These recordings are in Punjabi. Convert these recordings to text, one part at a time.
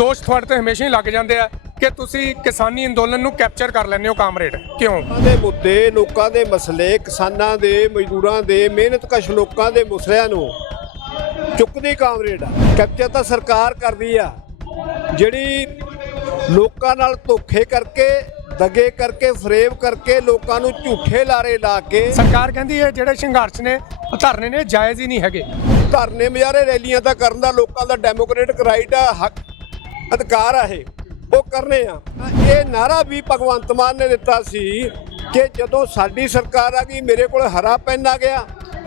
ਦੋਸ਼ ਤੁਹਾਡੇ ਤੇ ਹਮੇਸ਼ਾ ਹੀ ਲੱਗ ਜਾਂਦੇ ਆ ਕਿ ਤੁਸੀਂ ਕਿਸਾਨੀ ਅੰਦੋਲਨ ਨੂੰ ਕੈਪਚਰ ਕਰ ਲੈਂਦੇ ਹੋ ਕਾਮਰੇਡ। ਕਿਉਂ? ਦੇ ਮੁੱਦੇ ਲੋਕਾਂ ਦੇ ਮਸਲੇ ਕਿਸਾਨਾਂ ਦੇ ਮਜ਼ਦੂਰਾਂ ਦੇ ਮਿਹਨਤਕਸ਼ ਲੋਕਾਂ ਦੇ ਮਸਲਿਆਂ ਨੂੰ ਚੁੱਕਦੀ ਕਾਮਰੇਡ ਕੈਪਚਰ ਤਾਂ ਸਰਕਾਰ ਕਰਦੀ ਆ। ਜਿਹੜੀ ਲੋਕਾਂ ਨਾਲ ਧੋਖੇ ਕਰਕੇ ਦਗੇ ਕਰਕੇ ਫਰੇਬ ਕਰਕੇ ਲੋਕਾਂ ਨੂੰ ਝੂਠੇ ਲਾਰੇ ਲਾ ਕੇ ਸਰਕਾਰ ਕਹਿੰਦੀ ਹੈ ਜਿਹੜੇ ਸੰਘਰਸ਼ ਨੇ ਧਰਨੇ ਨੇ ਜਾਇਜ਼ ਹੀ ਨਹੀਂ ਹੈਗੇ। ਧਰਨੇ ਮੁਜ਼ਾਹਰੇ ਰੈਲੀਆਂ ਤਾਂ ਕਰਨ ਦਾ ਲੋਕਾਂ ਦਾ ਡੈਮੋਕ੍ਰੈਟਿਕ ਰਾਈਟ ਆ ਹੱਕ ਅਧਿਕਾਰ ਆ ਇਹ, ਉਹ ਕਰਨੇ ਆ। ਇਹ ਨਾਰਾ ਵੀ ਭਗਵੰਤ ਮਾਨ ਨੇ ਦਿੱਤਾ ਸੀ ਕਿ ਜਦੋਂ ਸਾਡੀ ਸਰਕਾਰ ਆ ਗਈ, ਮੇਰੇ ਕੋਲ ਹਰਾ ਪੈਨ ਆ ਗਿਆ,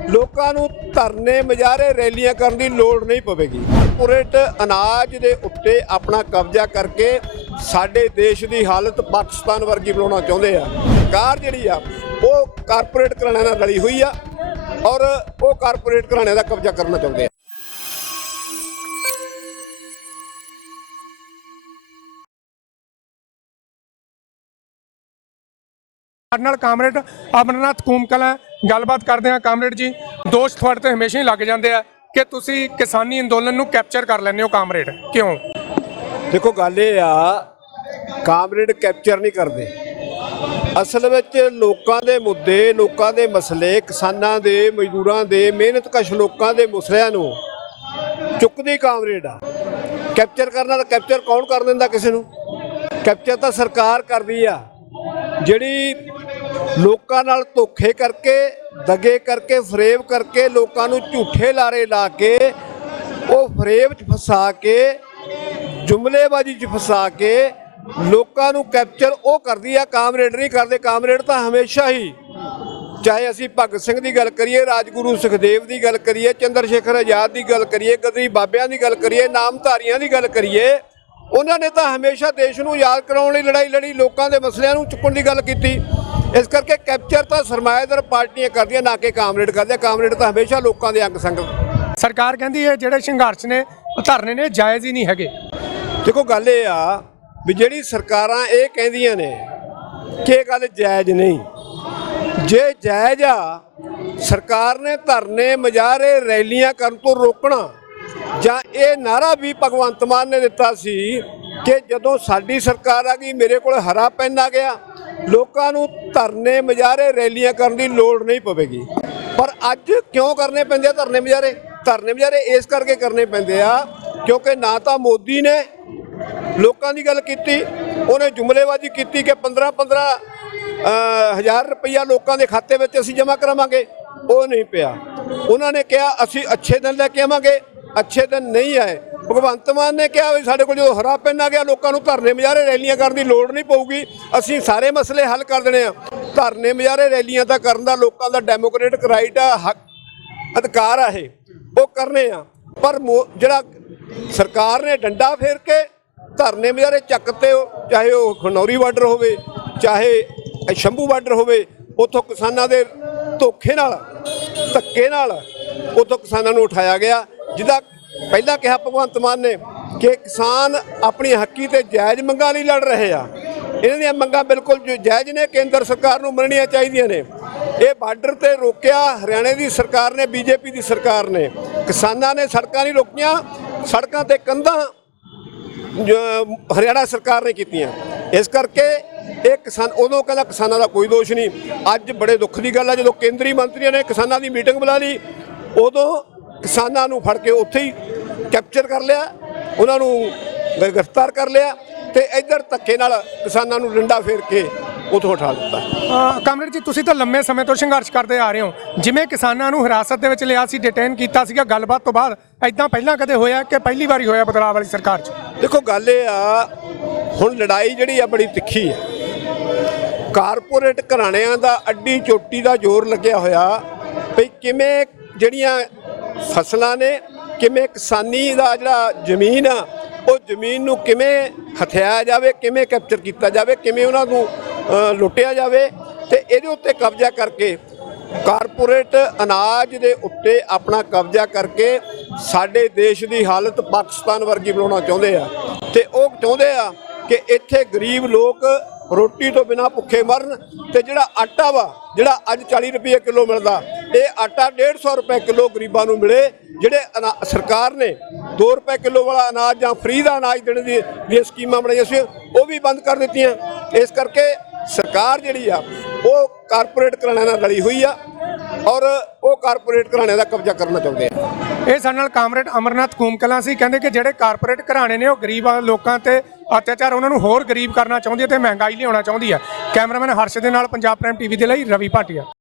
ਲੋਕਾਂ ਨੂੰ ਧਰਨੇ ਮੁਜ਼ਾਹਰੇ ਰੈਲੀਆਂ ਕਰਨ ਦੀ ਲੋੜ ਨਹੀਂ ਪਵੇਗੀ। ਕਾਰਪੋਰੇਟ ਅਨਾਜ ਦੇ ਉੱਤੇ ਆਪਣਾ ਕਬਜ਼ਾ ਕਰਕੇ ਸਾਡੇ ਦੇਸ਼ ਦੀ ਹਾਲਤ ਪਾਕਿਸਤਾਨ ਵਰਗੀ ਬਣਾਉਣਾ ਚਾਹੁੰਦੇ ਆ। ਸਰਕਾਰ ਜਿਹੜੀ ਆ, ਉਹ ਕਾਰਪੋਰੇਟ ਘਰਾਣਿਆਂ ਨਾਲ ਰਲੀ ਹੋਈ ਆ ਔਰ ਉਹ ਕਾਰਪੋਰੇਟ ਘਰਾਣਿਆਂ ਦਾ ਕਬਜ਼ਾ ਕਰਨਾ ਚਾਹੁੰਦੇ ਆ। ਸਾਡੇ ਨਾਲ ਕਾਮਰੇਡ ਅਮਰਨਾਥ ਕੂਮਕਲ ਹੈ ਗੱਲਬਾਤ ਕਰਦੇ ਹਾਂ। ਕਾਮਰੇਡ ਜੀ, ਦੋਸ਼ ਤੁਹਾਡੇ ਤੇ ਹਮੇਸ਼ਾ ਹੀ ਲੱਗ ਜਾਂਦੇ ਆ ਕਿ ਤੁਸੀਂ ਕਿਸਾਨੀ ਅੰਦੋਲਨ ਨੂੰ ਕੈਪਚਰ ਕਰ ਲੈਂਦੇ ਹੋ ਕਾਮਰੇਡ। ਕਿਉਂ? ਦੇਖੋ, ਗੱਲ ਇਹ ਆ, ਕਾਮਰੇਡ ਕੈਪਚਰ ਨਹੀਂ ਕਰਦੇ। ਅਸਲ ਵਿੱਚ ਲੋਕਾਂ ਦੇ ਮੁੱਦੇ, ਲੋਕਾਂ ਦੇ ਮਸਲੇ, ਕਿਸਾਨਾਂ ਦੇ, ਮਜ਼ਦੂਰਾਂ ਦੇ ਮਿਹਨਤਕਸ਼ ਲੋਕਾਂ ਦੇ ਮਸਲਿਆਂ ਨੂੰ ਚੁੱਕਦੀ ਕਾਮਰੇਡ ਆ। ਕੈਪਚਰ ਕਰਨਾ ਤਾਂ ਕੈਪਚਰ ਕੌਣ ਕਰ ਦਿੰਦਾ ਕਿਸੇ ਨੂੰ? ਕੈਪਚਰ ਤਾਂ ਸਰਕਾਰ ਕਰਦੀ ਆ। ਜਿਹੜੀ ਲੋਕਾਂ ਨਾਲ ਧੋਖੇ ਕਰਕੇ, ਦਗੇ ਕਰਕੇ, ਫਰੇਬ ਕਰਕੇ ਲੋਕਾਂ ਨੂੰ ਝੂਠੇ ਲਾਰੇ ਲਾ ਕੇ, ਉਹ ਫਰੇਬ 'ਚ ਫਸਾ ਕੇ, ਜੁਮਲੇਬਾਜ਼ੀ 'ਚ ਫਸਾ ਕੇ ਲੋਕਾਂ ਨੂੰ ਕੈਪਚਰ ਉਹ ਕਰਦੀ ਆ, ਕਾਮਰੇਡ ਨਹੀਂ ਕਰਦੇ। ਕਾਮਰੇਡ ਤਾਂ ਹਮੇਸ਼ਾ ਹੀ, ਚਾਹੇ ਅਸੀਂ ਭਗਤ ਸਿੰਘ ਦੀ ਗੱਲ ਕਰੀਏ, ਰਾਜਗੁਰੂ ਸੁਖਦੇਵ ਦੀ ਗੱਲ ਕਰੀਏ, ਚੰਦਰ ਸ਼ੇਖਰ ਆਜ਼ਾਦ ਦੀ ਗੱਲ ਕਰੀਏ, ਗਦਰੀ ਬਾਬਿਆਂ ਦੀ ਗੱਲ ਕਰੀਏ, ਨਾਮਧਾਰੀਆਂ ਦੀ ਗੱਲ ਕਰੀਏ, ਉਹਨਾਂ ਨੇ ਤਾਂ ਹਮੇਸ਼ਾ ਦੇਸ਼ ਨੂੰ ਯਾਦ ਕਰਾਉਣ ਲਈ ਲੜਾਈ ਲੜੀ, ਲੋਕਾਂ ਦੇ ਮਸਲਿਆਂ ਨੂੰ ਚੁੱਕਣ ਦੀ ਗੱਲ ਕੀਤੀ। ਇਸ ਕਰਕੇ ਕੈਪਚਰ ਤਾਂ ਸਰਮਾਏਦਾਰ ਪਾਰਟੀਆਂ ਕਰਦੀਆਂ ਨਾ ਕਿ ਕਾਮਰੇਡ ਕਰਦੇ ਕਾਮਰੇਡ ਤਾਂ ਹਮੇਸ਼ਾ ਲੋਕਾਂ ਦੇ ਅੰਗ ਸੰਗ। ਸਰਕਾਰ ਕਹਿੰਦੀ ਹੈ ਜਿਹੜੇ ਸੰਘਰਸ਼ ਨੇ ਉਹ ਧਰਨੇ ਨੇ ਜਾਇਜ਼ ਹੀ ਨਹੀਂ ਹੈਗੇ। ਦੇਖੋ ਗੱਲ ਇਹ ਆ ਵੀ ਜਿਹੜੀ ਸਰਕਾਰਾਂ ਇਹ ਕਹਿੰਦੀਆਂ ਨੇ ਕਿ ਇਹ ਗੱਲ ਜਾਇਜ਼ ਨਹੀਂ। ਜੇ ਜਾਇਜ਼ ਆ ਸਰਕਾਰ ਨੇ ਧਰਨੇ ਮੁਜ਼ਾਹਰੇ ਰੈਲੀਆਂ ਕਰਨ ਤੋਂ ਰੋਕਣਾ ਜਾਂ ਇਹ ਨਾਰਾ ਵੀ ਭਗਵੰਤ ਮਾਨ ਨੇ ਦਿੱਤਾ ਸੀ ਕਿ ਜਦੋਂ ਸਾਡੀ ਸਰਕਾਰ ਆ ਗਈ, ਮੇਰੇ ਕੋਲ ਹਰਾ ਪੈਨ ਆ ਗਿਆ। ਲੋਕਾਂ ਨੂੰ ਧਰਨੇ ਮੁਜ਼ਾਹਰੇ ਰੈਲੀਆਂ ਕਰਨ ਦੀ ਲੋੜ ਨਹੀਂ ਪਵੇਗੀ। ਪਰ ਅੱਜ ਕਿਉਂ ਕਰਨੇ ਪੈਂਦੇ ਆ ਧਰਨੇ ਮੁਜ਼ਾਹਰੇ ਧਰਨੇ ਮੁਜ਼ਾਹਰੇ ਇਸ ਕਰਕੇ ਕਰਨੇ ਪੈਂਦੇ ਆ, ਕਿਉਂਕਿ ਨਾ ਤਾਂ ਮੋਦੀ ਨੇ ਲੋਕਾਂ ਦੀ ਗੱਲ ਕੀਤੀ, ਉਹਨੇ ਜੁਮਲੇਬਾਜ਼ੀ ਕੀਤੀ ਕਿ 15 15 ਹਜ਼ਾਰ ਰੁਪਈਆ ਲੋਕਾਂ ਦੇ ਖਾਤੇ ਵਿੱਚ ਅਸੀਂ ਜਮ੍ਹਾਂ ਕਰਾਵਾਂਗੇ। ਉਹ ਨਹੀਂ ਪਿਆ। ਉਹਨਾਂ ਨੇ ਕਿਹਾ, ਅਸੀਂ ਅੱਛੇ ਦਿਨ ਲੈ ਕੇ ਆਵਾਂਗੇ। ਅੱਛੇ ਦਿਨ ਨਹੀਂ ਆਏ। ਭਗਵੰਤ ਮਾਨ ਨੇ ਕਿਹਾ ਵੀ ਸਾਡੇ ਕੋਲ ਜਦੋਂ ਹਰਾ ਪੈਨ ਆ ਗਿਆ, ਲੋਕਾਂ ਨੂੰ ਧਰਨੇ ਮੁਜ਼ਾਹਰੇ ਰੈਲੀਆਂ ਕਰਨ ਦੀ ਲੋੜ ਨਹੀਂ ਪਊਗੀ। ਅਸੀਂ ਸਾਰੇ ਮਸਲੇ ਹੱਲ ਕਰ ਦੇਣੇ ਆ। ਧਰਨੇ ਮੁਜ਼ਾਹਰੇ ਰੈਲੀਆਂ ਤਾਂ ਕਰਨ ਦਾ ਲੋਕਾਂ ਦਾ ਡੈਮੋਕ੍ਰੈਟਿਕ ਰਾਈਟ ਆ, ਹੱਕ, ਅਧਿਕਾਰ ਆ ਇਹ। ਉਹ ਕਰਨੇ ਆ। ਪਰ ਮੋ- ਜਿਹੜਾ ਸਰਕਾਰ ਨੇ ਡੰਡਾ ਫੇਰ ਕੇ ਧਰਨੇ ਮੁਜ਼ਾਹਰੇ ਚੱਕ ਤੇ ਉਹ- ਚਾਹੇ ਉਹ ਖਨੌਰੀ ਬਾਰਡਰ ਹੋਵੇ, ਚਾਹੇ ਸ਼ੰਭੂ ਬਾਰਡਰ ਹੋਵੇ, ਉਥੋਂ ਕਿਸਾਨਾਂ ਦੇ ਧੋਖੇ ਨਾਲ, ਧੱਕੇ ਨਾਲ, ਉਥੋਂ ਕਿਸਾਨਾਂ ਨੂੰ ਉਠਾਇਆ ਗਿਆ। ਜਿੱਦਾਂ ਪਹਿਲਾਂ ਕਿਹਾ ਭਗਵੰਤ ਮਾਨ ਨੇ ਕਿ ਕਿਸਾਨ ਆਪਣੀ ਹੱਕੀ ਤੇ ਜਾਇਜ਼ ਮੰਗਾਂ ਲਈ ਲੜ ਰਹੇ ਆ। ਇਹਨਾਂ ਦੀਆਂ ਮੰਗਾਂ ਬਿਲਕੁਲ ਜਾਇਜ਼ ਨੇ, ਕੇਂਦਰ ਸਰਕਾਰ ਨੂੰ ਮੰਨਣੀਆਂ ਚਾਹੀਦੀਆਂ ਨੇ। ਇਹ ਬਾਰਡਰ ਤੇ ਰੋਕਿਆ, ਹਰਿਆਣੇ ਦੀ ਸਰਕਾਰ ਨੇ, ਬੀਜੇਪੀ ਦੀ ਸਰਕਾਰ ਨੇ। ਕਿਸਾਨਾਂ ਨੇ ਸੜਕਾਂ ਨਹੀਂ ਰੋਕੀਆਂ, ਸੜਕਾਂ ਤੇ ਕੰਧਾਂ ਹਰਿਆਣਾ ਸਰਕਾਰ ਨੇ ਕੀਤੀਆਂ। ਇਸ ਕਰਕੇ ਇਹ ਕਿਸਾਨ, ਉਦੋਂ ਕਹਿੰਦਾ ਕਿਸਾਨਾਂ ਦਾ ਕੋਈ ਦੋਸ਼ ਨਹੀਂ। ਅੱਜ ਬੜੇ ਦੁੱਖ ਦੀ ਗੱਲ ਆ, ਜਦੋਂ ਕੇਂਦਰੀ ਮੰਤਰੀਆਂ ਨੇ ਕਿਸਾਨਾਂ ਦੀ ਮੀਟਿੰਗ ਬੁਲਾ ਲਈ, ਉਦੋਂ ਕਿਸਾਨਾਂ ਨੂੰ ਫੜ ਕੇ ਉੱਥੇ ਹੀ ਕੈਪਚਰ ਕਰ ਲਿਆ ਉਹਨਾਂ ਨੂੰ ਗ੍ਰਿਫਤਾਰ ਕਰ ਲਿਆ ਤੇ ਇੱਧਰ ਧੱਕੇ ਨਾਲ ਕਿਸਾਨਾਂ ਨੂੰ ਡੰਡਾ ਫੇਰ ਕੇ ਉਥੋਂ ਉਠਾ ਦਿੱਤਾ। ਕਾਮਰੇਡ ਜੀ ਤੁਸੀਂ ਤਾਂ ਲੰਮੇ ਸਮੇਂ ਤੋਂ ਸੰਘਰਸ਼ ਕਰਦੇ ਆ ਰਹੇ ਹੋ। ਜਿਵੇਂ ਕਿਸਾਨਾਂ ਨੂੰ ਹਿਰਾਸਤ ਦੇ ਵਿੱਚ ਲਿਆ ਸੀ ਡਿਟੇਨ ਕੀਤਾ ਸੀਗਾ ਗੱਲਬਾਤ ਤੋਂ ਬਾਅਦ ਐਦਾਂ ਪਹਿਲਾਂ ਕਦੇ ਹੋਇਆ ਕਿ ਪਹਿਲੀ ਵਾਰੀ ਹੋਇਆ ਬਦਲਾਅ ਵਾਲੀ ਸਰਕਾਰ 'ਚ? ਦੇਖੋ ਗੱਲ ਇਹ ਆ ਹੁਣ ਲੜਾਈ ਜਿਹੜੀ ਆ ਬੜੀ ਤਿੱਖੀ ਆ। ਕਾਰਪੋਰੇਟ ਘਰਾਣਿਆਂ ਦਾ ਅੱਡੀ ਚੋਟੀ ਦਾ ਜ਼ੋਰ ਲੱਗਿਆ ਹੋਇਆ ਵੀ ਕਿਵੇਂ ਜਿਹੜੀਆਂ ਫਸਲਾਂ ਨੇ ਕਿਵੇਂ ਕਿਸਾਨੀ ਦਾ ਜਿਹੜਾ ਜ਼ਮੀਨ ਆ, ਉਹ ਜ਼ਮੀਨ ਨੂੰ ਕਿਵੇਂ ਹਥਿਆਇਆ ਜਾਵੇ, ਕਿਵੇਂ ਕੈਪਚਰ ਕੀਤਾ ਜਾਵੇ, ਕਿਵੇਂ ਉਹਨਾਂ ਨੂੰ ਲੁੱਟਿਆ ਜਾਵੇ ਤੇ ਇਹਦੇ ਉੱਤੇ ਕਬਜ਼ਾ ਕਰਕੇ ਕਾਰਪੋਰੇਟ ਅਨਾਜ ਦੇ ਉੱਤੇ ਆਪਣਾ ਕਬਜ਼ਾ ਕਰਕੇ ਸਾਡੇ ਦੇਸ਼ ਦੀ ਹਾਲਤ ਪਾਕਿਸਤਾਨ ਵਰਗੀ ਬਣਾਉਣਾ ਚਾਹੁੰਦੇ ਆ। ਤੇ ਉਹ ਚਾਹੁੰਦੇ ਆ ਕਿ ਇੱਥੇ ਗਰੀਬ ਲੋਕ ਰੋਟੀ ਤੋਂ ਬਿਨਾ ਭੁੱਖੇ ਮਰਨ ਤੇ ਜਿਹੜਾ ਆਟਾ ਵਾ, ਜਿਹੜਾ ਅੱਜ 40 ਰੁਪਏ ਕਿਲੋ ਮਿਲਦਾ ਇਹ ਆਟਾ 150 ਰੁਪਏ ਕਿਲੋ ਗਰੀਬਾਂ ਨੂੰ ਮਿਲੇ, ਜਿਹੜੇ ਅਨਾ- ਸਰਕਾਰ ਨੇ 2 ਰੁਪਏ ਕਿਲੋ ਵਾਲਾ ਅਨਾਜ ਜਾਂ ਫ੍ਰੀ ਦਾ ਅਨਾਜ ਦੇਣ ਦੀ, ਦੀਆਂ ਸਕੀਮਾਂ ਬਣਾਈਆਂ ਸੀ, ਉਹ ਵੀ ਬੰਦ ਕਰ ਦਿੱਤੀਆਂ। ਇਸ ਕਰਕੇ ਸਰਕਾਰ ਜਿਹੜੀ ਆ, ਉਹ ਕਾਰਪੋਰੇਟ ਘਰਾਣਿਆਂ ਨਾਲ ਰਲੀ ਹੋਈ ਆ ਔਰ ਉਹ ਕਾਰਪੋਰੇਟ ਘਰਾਣਿਆਂ ਦਾ ਕਬਜ਼ਾ ਕਰਨਾ ਚਾਹੁੰਦੇ ਆ। ਇਹ ਸਾਡੇ ਨਾਲ ਕਾਮਰੇਡ ਅਮਰਨਾਥ ਕੂਮਕਲਾਂ ਸੀ, ਕਹਿੰਦੇ ਕਿ ਜਿਹੜੇ ਕਾਰਪੋਰੇਟ ਘਰਾਣੇ ਨੇ, ਉਹ ਗਰੀਬ ਲੋਕਾਂ ਤੇ ਅਤਿਆਚਾਰ, ਉਹਨਾਂ ਨੂੰ ਹੋਰ ਗਰੀਬ ਕਰਨਾ ਚਾਹੁੰਦੀ ਹੈ ਤੇ ਮਹਿੰਗਾਈ ਲਿਆਉਣਾ ਚਾਹੁੰਦੀ ਹੈ ਕੈਮਰਾਮੈਨ ਹਰਸ਼ ਦੇ ਨਾਲ ਪੰਜਾਬ ਪ੍ਰਾਈਮ ਟੀਵੀ ਦੇ ਲਈ ਰਵੀ ਭਾਟੀਆ।